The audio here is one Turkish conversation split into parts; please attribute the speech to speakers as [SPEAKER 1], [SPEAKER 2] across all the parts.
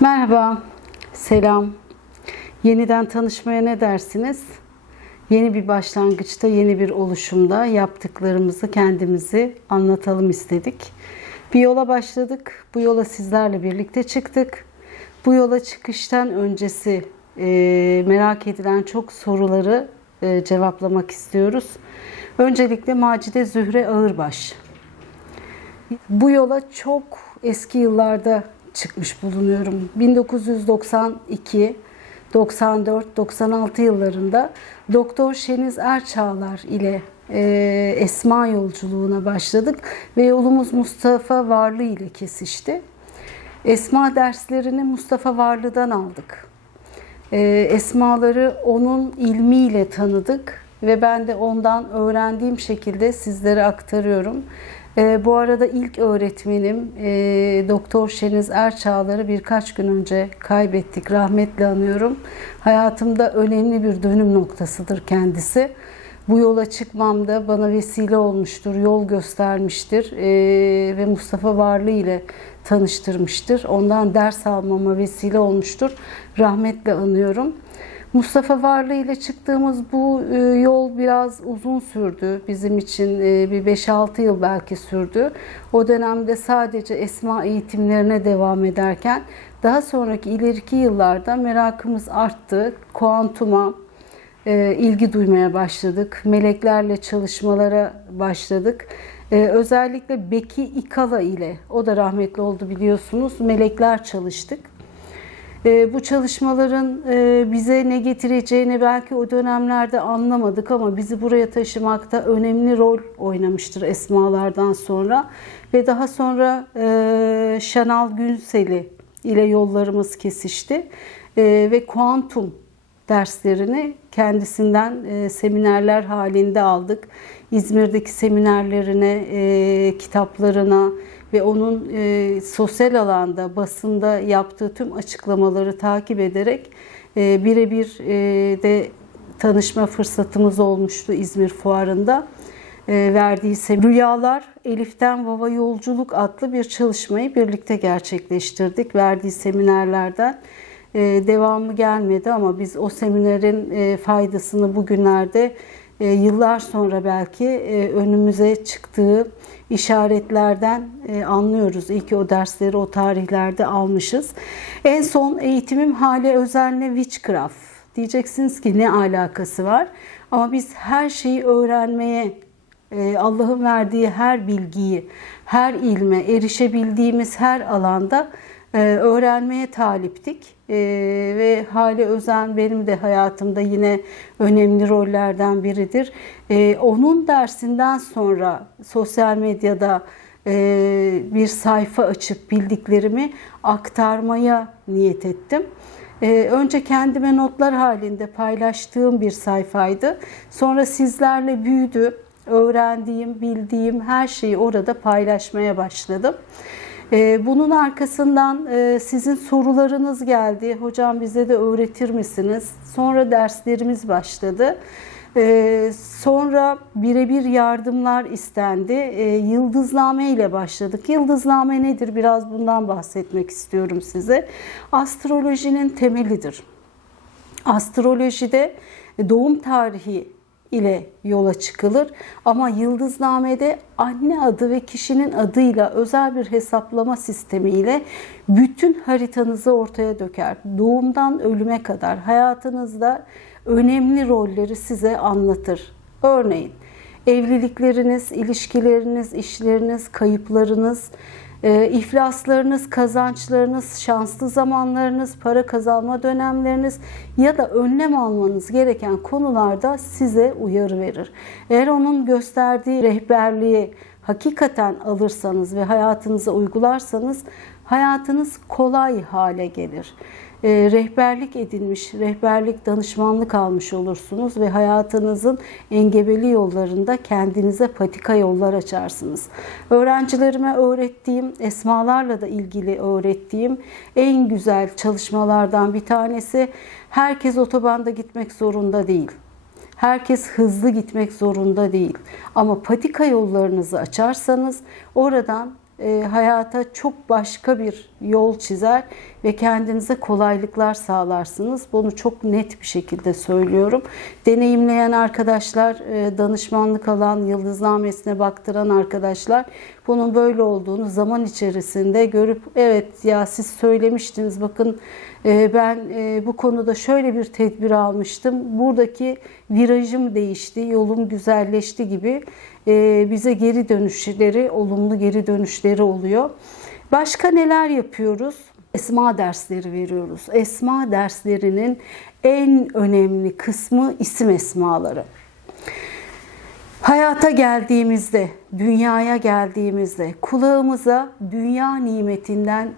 [SPEAKER 1] Merhaba, selam. Yeniden tanışmaya ne dersiniz? Yeni bir başlangıçta, yeni bir oluşumda yaptıklarımızı kendimizi anlatalım istedik. Bir yola başladık. Bu yola sizlerle birlikte çıktık. Bu yola çıkıştan öncesi e, merak edilen çok soruları e, cevaplamak istiyoruz. Öncelikle Macide Zühre Ağırbaş. Bu yola çok eski yıllarda çıkmış bulunuyorum. 1992, 94, 96 yıllarında Doktor Şeniz Erçağlar ile e, Esma yolculuğuna başladık ve yolumuz Mustafa Varlı ile kesişti. Esma derslerini Mustafa Varlı'dan aldık. E, esmaları onun ilmiyle tanıdık ve ben de ondan öğrendiğim şekilde sizlere aktarıyorum. E, bu arada ilk öğretmenim e, Doktor Şeniz Erçağlar'ı birkaç gün önce kaybettik. Rahmetle anıyorum. Hayatımda önemli bir dönüm noktasıdır kendisi. Bu yola çıkmamda bana vesile olmuştur, yol göstermiştir e, ve Mustafa Varlı ile tanıştırmıştır. Ondan ders almama vesile olmuştur. Rahmetle anıyorum. Mustafa Varlı ile çıktığımız bu e, yol biraz uzun sürdü. Bizim için e, bir 5-6 yıl belki sürdü. O dönemde sadece esma eğitimlerine devam ederken daha sonraki ileriki yıllarda merakımız arttı. Kuantuma e, ilgi duymaya başladık. Meleklerle çalışmalara başladık. Özellikle Beki İkala ile, o da rahmetli oldu biliyorsunuz, melekler çalıştık. E, bu çalışmaların e, bize ne getireceğini belki o dönemlerde anlamadık ama bizi buraya taşımakta önemli rol oynamıştır esmalardan sonra. Ve daha sonra e, Şenal Günseli ile yollarımız kesişti. E, ve kuantum derslerini kendisinden e, seminerler halinde aldık. İzmir'deki seminerlerine, e, kitaplarına, ve onun e, sosyal alanda, basında yaptığı tüm açıklamaları takip ederek e, birebir e, de tanışma fırsatımız olmuştu İzmir Fuarı'nda. E, verdiği Rüyalar Elif'ten Vava Yolculuk adlı bir çalışmayı birlikte gerçekleştirdik. Verdiği seminerlerden e, devamı gelmedi ama biz o seminerin e, faydasını bugünlerde e, yıllar sonra belki e, önümüze çıktığı işaretlerden e, anlıyoruz. İyi ki o dersleri o tarihlerde almışız. En son eğitimim Hale Özen'le Witchcraft. Diyeceksiniz ki ne alakası var? Ama biz her şeyi öğrenmeye, Allah'ın verdiği her bilgiyi, her ilme, erişebildiğimiz her alanda e, öğrenmeye taliptik. E, ve Hale Özen benim de hayatımda yine önemli rollerden biridir. E, onun dersinden sonra sosyal medyada bir sayfa açıp bildiklerimi aktarmaya niyet ettim. Önce kendime notlar halinde paylaştığım bir sayfaydı. Sonra sizlerle büyüdü. Öğrendiğim, bildiğim her şeyi orada paylaşmaya başladım. Ee, bunun arkasından e, sizin sorularınız geldi. Hocam bize de öğretir misiniz? Sonra derslerimiz başladı. Ee, sonra birebir yardımlar istendi. Ee, yıldızname ile başladık. Yıldızname nedir? Biraz bundan bahsetmek istiyorum size. Astrolojinin temelidir. Astrolojide doğum tarihi ile yola çıkılır. Ama yıldıznamede anne adı ve kişinin adıyla özel bir hesaplama sistemiyle bütün haritanızı ortaya döker. Doğumdan ölüme kadar hayatınızda önemli rolleri size anlatır. Örneğin evlilikleriniz, ilişkileriniz, işleriniz, kayıplarınız, e, iflaslarınız, kazançlarınız, şanslı zamanlarınız, para kazanma dönemleriniz ya da önlem almanız gereken konularda size uyarı verir. Eğer onun gösterdiği rehberliği hakikaten alırsanız ve hayatınıza uygularsanız hayatınız kolay hale gelir e, rehberlik edinmiş, rehberlik, danışmanlık almış olursunuz ve hayatınızın engebeli yollarında kendinize patika yollar açarsınız. Öğrencilerime öğrettiğim, esmalarla da ilgili öğrettiğim en güzel çalışmalardan bir tanesi herkes otobanda gitmek zorunda değil. Herkes hızlı gitmek zorunda değil. Ama patika yollarınızı açarsanız oradan e, hayata çok başka bir yol çizer ve kendinize kolaylıklar sağlarsınız. Bunu çok net bir şekilde söylüyorum. Deneyimleyen arkadaşlar, e, danışmanlık alan, yıldıznamesine baktıran arkadaşlar bunun böyle olduğunu zaman içerisinde görüp evet ya siz söylemiştiniz bakın e, ben e, bu konuda şöyle bir tedbir almıştım. Buradaki virajım değişti, yolum güzelleşti gibi bize geri dönüşleri, olumlu geri dönüşleri oluyor. Başka neler yapıyoruz? Esma dersleri veriyoruz. Esma derslerinin en önemli kısmı isim esmaları. Hayata geldiğimizde, dünyaya geldiğimizde kulağımıza dünya nimetinden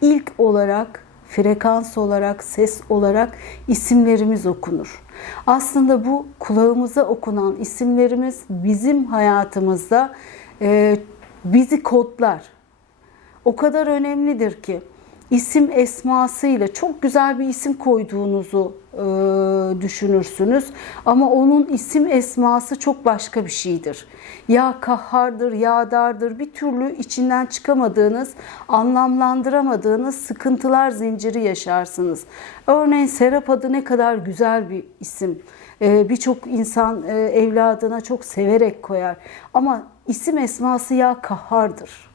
[SPEAKER 1] ilk olarak frekans olarak, ses olarak isimlerimiz okunur. Aslında bu kulağımıza okunan isimlerimiz bizim hayatımızda e, bizi kodlar. O kadar önemlidir ki isim esmasıyla çok güzel bir isim koyduğunuzu düşünürsünüz. Ama onun isim esması çok başka bir şeydir. Ya kahhardır, ya dardır bir türlü içinden çıkamadığınız, anlamlandıramadığınız sıkıntılar zinciri yaşarsınız. Örneğin Serap adı ne kadar güzel bir isim. E, Birçok insan e, evladına çok severek koyar. Ama isim esması ya kahhardır.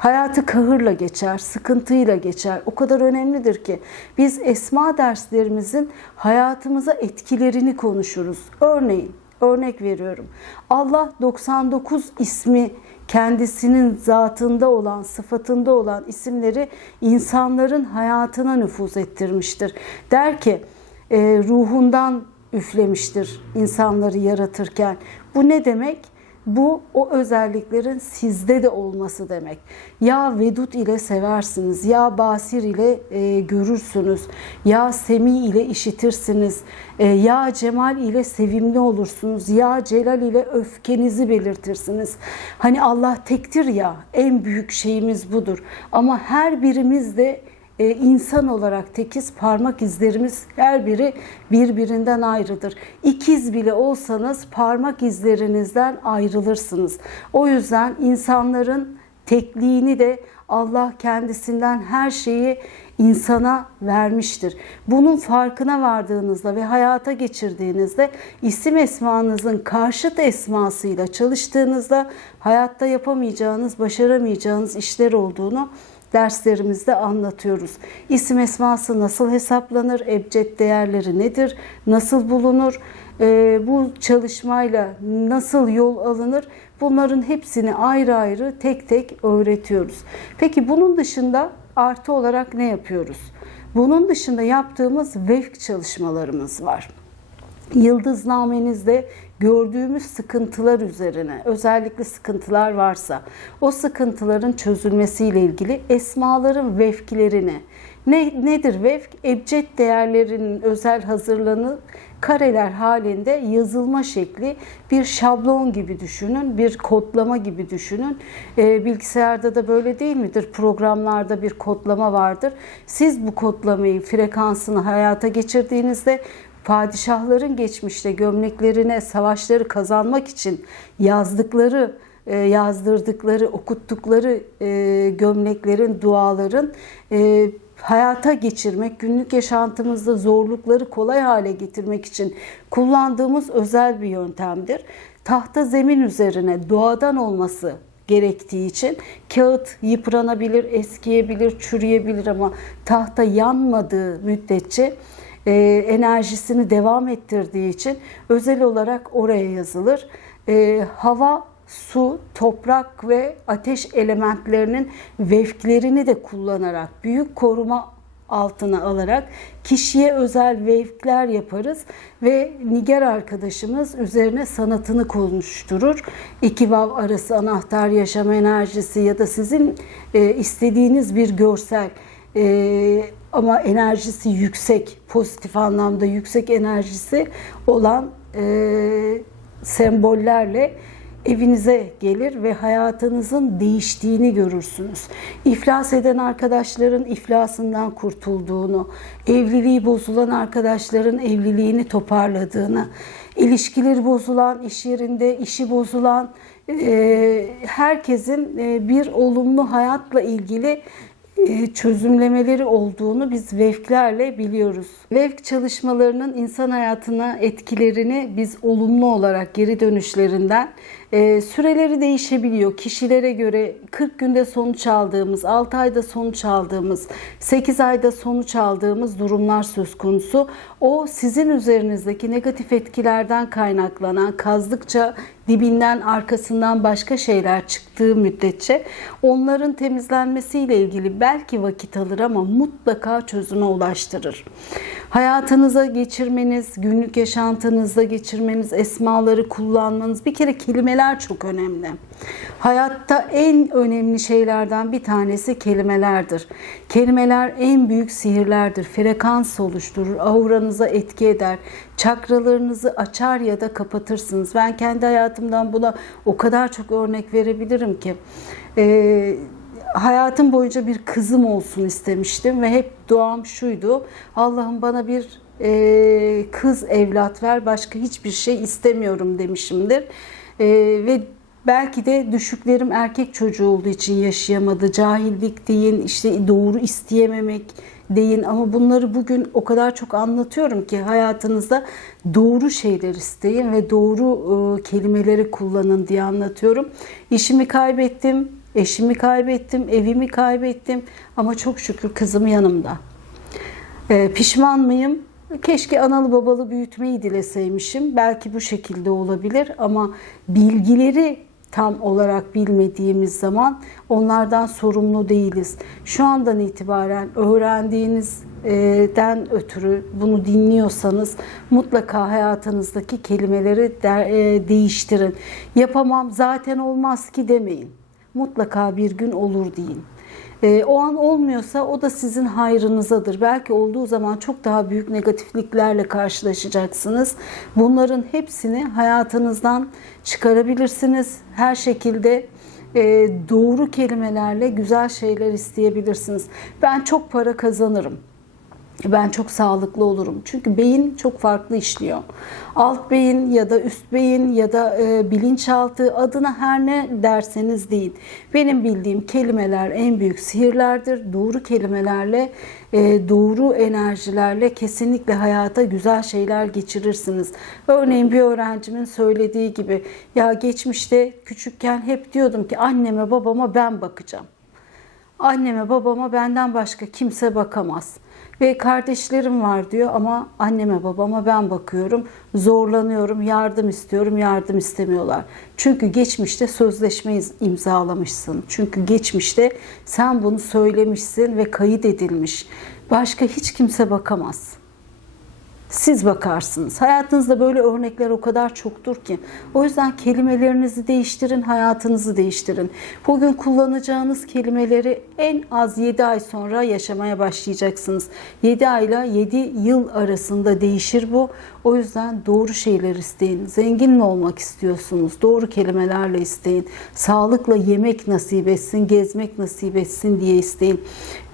[SPEAKER 1] Hayatı kahırla geçer, sıkıntıyla geçer. O kadar önemlidir ki biz esma derslerimizin hayatımıza etkilerini konuşuruz. Örneğin, örnek veriyorum. Allah 99 ismi kendisinin zatında olan, sıfatında olan isimleri insanların hayatına nüfuz ettirmiştir. Der ki, e, ruhundan üflemiştir insanları yaratırken. Bu ne demek? Bu o özelliklerin sizde de olması demek. Ya Vedut ile seversiniz, ya Basir ile e, görürsünüz, ya Semi ile işitirsiniz, e, ya Cemal ile sevimli olursunuz, ya Celal ile öfkenizi belirtirsiniz. Hani Allah tektir ya, en büyük şeyimiz budur. Ama her birimiz de e, insan olarak tekiz parmak izlerimiz her biri birbirinden ayrıdır. İkiz bile olsanız parmak izlerinizden ayrılırsınız. O yüzden insanların tekliğini de Allah kendisinden her şeyi insana vermiştir. Bunun farkına vardığınızda ve hayata geçirdiğinizde isim esmanızın karşıt esmasıyla çalıştığınızda hayatta yapamayacağınız, başaramayacağınız işler olduğunu derslerimizde anlatıyoruz. İsim esması nasıl hesaplanır? Ebced değerleri nedir? Nasıl bulunur? Ee, bu çalışmayla nasıl yol alınır? Bunların hepsini ayrı ayrı tek tek öğretiyoruz. Peki bunun dışında artı olarak ne yapıyoruz? Bunun dışında yaptığımız vefk çalışmalarımız var yıldıznamenizde gördüğümüz sıkıntılar üzerine özellikle sıkıntılar varsa o sıkıntıların çözülmesiyle ilgili esmaların vefkilerini ne, nedir vefk? Ebced değerlerinin özel hazırlanıp kareler halinde yazılma şekli bir şablon gibi düşünün, bir kodlama gibi düşünün. E, bilgisayarda da böyle değil midir? Programlarda bir kodlama vardır. Siz bu kodlamayı, frekansını hayata geçirdiğinizde padişahların geçmişte gömleklerine savaşları kazanmak için yazdıkları e, yazdırdıkları, okuttukları e, gömleklerin, duaların e, hayata geçirmek, günlük yaşantımızda zorlukları kolay hale getirmek için kullandığımız özel bir yöntemdir. Tahta zemin üzerine doğadan olması gerektiği için kağıt yıpranabilir, eskiyebilir, çürüyebilir ama tahta yanmadığı müddetçe e, enerjisini devam ettirdiği için özel olarak oraya yazılır. E, hava, su, toprak ve ateş elementlerinin vefklerini de kullanarak büyük koruma altına alarak kişiye özel vevkler yaparız ve Niger arkadaşımız üzerine sanatını konuşturur. İki vav arası anahtar yaşam enerjisi ya da sizin e, istediğiniz bir görsel e, ama enerjisi yüksek, pozitif anlamda yüksek enerjisi olan e, sembollerle evinize gelir ve hayatınızın değiştiğini görürsünüz. İflas eden arkadaşların iflasından kurtulduğunu, evliliği bozulan arkadaşların evliliğini toparladığını, ilişkileri bozulan, iş yerinde işi bozulan, e, herkesin e, bir olumlu hayatla ilgili çözümlemeleri olduğunu biz vevklerle biliyoruz. Vevk çalışmalarının insan hayatına etkilerini biz olumlu olarak geri dönüşlerinden e, süreleri değişebiliyor. Kişilere göre 40 günde sonuç aldığımız, 6 ayda sonuç aldığımız, 8 ayda sonuç aldığımız durumlar söz konusu. O sizin üzerinizdeki negatif etkilerden kaynaklanan kazdıkça dibinden arkasından başka şeyler çıktığı müddetçe onların temizlenmesiyle ilgili belki vakit alır ama mutlaka çözüme ulaştırır. Hayatınıza geçirmeniz, günlük yaşantınızda geçirmeniz, esmaları kullanmanız bir kere kelimeler çok önemli. Hayatta en önemli şeylerden bir tanesi kelimelerdir. Kelimeler en büyük sihirlerdir. Frekans oluşturur, auranıza etki eder. Çakralarınızı açar ya da kapatırsınız. Ben kendi hayatımdan buna o kadar çok örnek verebilirim ki. Ee, hayatım boyunca bir kızım olsun istemiştim ve hep duam şuydu. Allah'ım bana bir e, kız evlat ver, başka hiçbir şey istemiyorum demişimdir. E, ve belki de düşüklerim erkek çocuğu olduğu için yaşayamadı. Cahillik deyin, işte doğru isteyememek deyin ama bunları bugün o kadar çok anlatıyorum ki hayatınızda doğru şeyler isteyin ve doğru e, kelimeleri kullanın diye anlatıyorum. İşimi kaybettim, eşimi kaybettim, evimi kaybettim ama çok şükür kızım yanımda. E, pişman mıyım? Keşke analı babalı büyütmeyi dileseymişim. Belki bu şekilde olabilir ama bilgileri tam olarak bilmediğimiz zaman onlardan sorumlu değiliz. Şu andan itibaren öğrendiğinizden ötürü bunu dinliyorsanız mutlaka hayatınızdaki kelimeleri de- değiştirin. Yapamam zaten olmaz ki demeyin. Mutlaka bir gün olur deyin. E, o an olmuyorsa o da sizin hayrınızadır. Belki olduğu zaman çok daha büyük negatifliklerle karşılaşacaksınız. Bunların hepsini hayatınızdan çıkarabilirsiniz. Her şekilde e, doğru kelimelerle güzel şeyler isteyebilirsiniz. Ben çok para kazanırım. Ben çok sağlıklı olurum. Çünkü beyin çok farklı işliyor. Alt beyin ya da üst beyin ya da e, bilinçaltı adına her ne derseniz deyin. Benim bildiğim kelimeler en büyük sihirlerdir. Doğru kelimelerle, e, doğru enerjilerle kesinlikle hayata güzel şeyler geçirirsiniz. Örneğin bir öğrencimin söylediği gibi ya geçmişte küçükken hep diyordum ki anneme babama ben bakacağım. Anneme babama benden başka kimse bakamaz. Ve kardeşlerim var diyor ama anneme babama ben bakıyorum. Zorlanıyorum, yardım istiyorum, yardım istemiyorlar. Çünkü geçmişte sözleşme imzalamışsın. Çünkü geçmişte sen bunu söylemişsin ve kayıt edilmiş. Başka hiç kimse bakamaz. Siz bakarsınız. Hayatınızda böyle örnekler o kadar çoktur ki. O yüzden kelimelerinizi değiştirin, hayatınızı değiştirin. Bugün kullanacağınız kelimeleri en az 7 ay sonra yaşamaya başlayacaksınız. 7 ayla 7 yıl arasında değişir bu. O yüzden doğru şeyler isteyin. Zengin mi olmak istiyorsunuz? Doğru kelimelerle isteyin. Sağlıkla yemek nasip etsin, gezmek nasip etsin diye isteyin.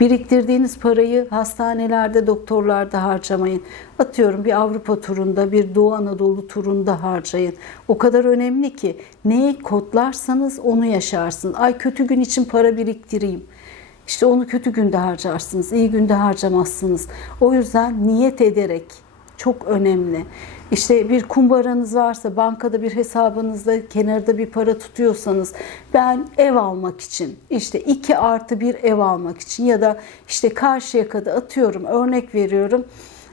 [SPEAKER 1] Biriktirdiğiniz parayı hastanelerde, doktorlarda harcamayın. Atıyorum bir Avrupa turunda, bir Doğu Anadolu turunda harcayın. O kadar önemli ki neyi kodlarsanız onu yaşarsın. Ay kötü gün için para biriktireyim. İşte onu kötü günde harcarsınız, iyi günde harcamazsınız. O yüzden niyet ederek çok önemli. İşte bir kumbaranız varsa, bankada bir hesabınızda kenarda bir para tutuyorsanız ben ev almak için, işte iki artı bir ev almak için ya da işte Karşıyaka'da atıyorum örnek veriyorum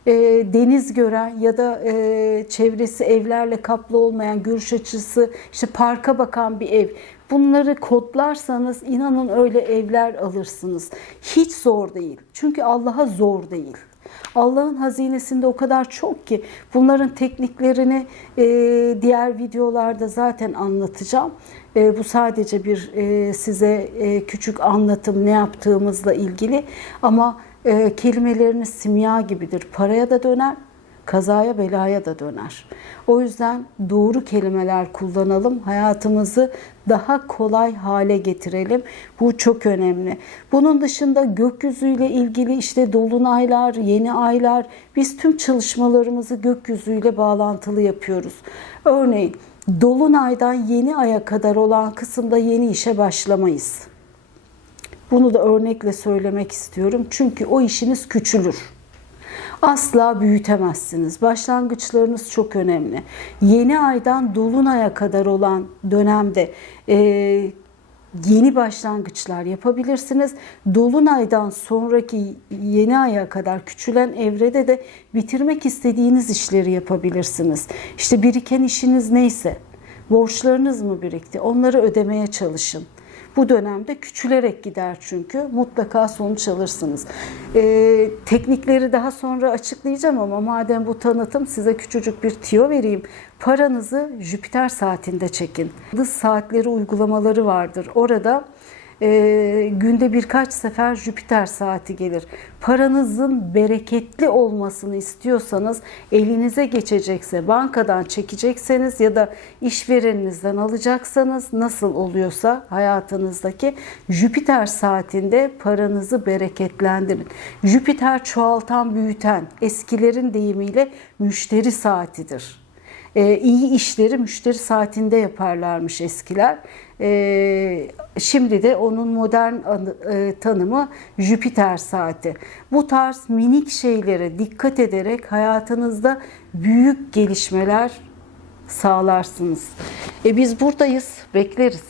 [SPEAKER 1] e, deniz gören ya da e, çevresi evlerle kaplı olmayan görüş açısı işte parka bakan bir ev. Bunları kodlarsanız inanın öyle evler alırsınız. Hiç zor değil. Çünkü Allah'a zor değil Allah'ın hazinesinde o kadar çok ki bunların tekniklerini e, diğer videolarda zaten anlatacağım. E, bu sadece bir e, size e, küçük anlatım ne yaptığımızla ilgili ama e, kelimeleriniz simya gibidir. Paraya da döner, kazaya belaya da döner. O yüzden doğru kelimeler kullanalım. Hayatımızı daha kolay hale getirelim. Bu çok önemli. Bunun dışında gökyüzüyle ilgili işte dolunaylar, yeni aylar biz tüm çalışmalarımızı gökyüzüyle bağlantılı yapıyoruz. Örneğin dolunaydan yeni aya kadar olan kısımda yeni işe başlamayız. Bunu da örnekle söylemek istiyorum. Çünkü o işiniz küçülür. Asla büyütemezsiniz. Başlangıçlarınız çok önemli. Yeni aydan dolunaya kadar olan dönemde e, yeni başlangıçlar yapabilirsiniz. Dolunaydan sonraki yeni aya kadar küçülen evrede de bitirmek istediğiniz işleri yapabilirsiniz. İşte biriken işiniz neyse, borçlarınız mı birikti? Onları ödemeye çalışın. Bu dönemde küçülerek gider çünkü. Mutlaka sonuç alırsınız. Ee, teknikleri daha sonra açıklayacağım ama madem bu tanıtım size küçücük bir tiyo vereyim. Paranızı Jüpiter saatinde çekin. Yıldız saatleri uygulamaları vardır. Orada e, günde birkaç sefer Jüpiter saati gelir. Paranızın bereketli olmasını istiyorsanız elinize geçecekse bankadan çekecekseniz ya da işvereninizden alacaksanız nasıl oluyorsa hayatınızdaki Jüpiter saatinde paranızı bereketlendirin. Jüpiter çoğaltan, büyüten, eskilerin deyimiyle müşteri saatidir. E, iyi işleri müşteri saatinde yaparlarmış eskiler. E, şimdi de onun modern e, tanımı Jüpiter saati. Bu tarz minik şeylere dikkat ederek hayatınızda büyük gelişmeler sağlarsınız. E biz buradayız, bekleriz.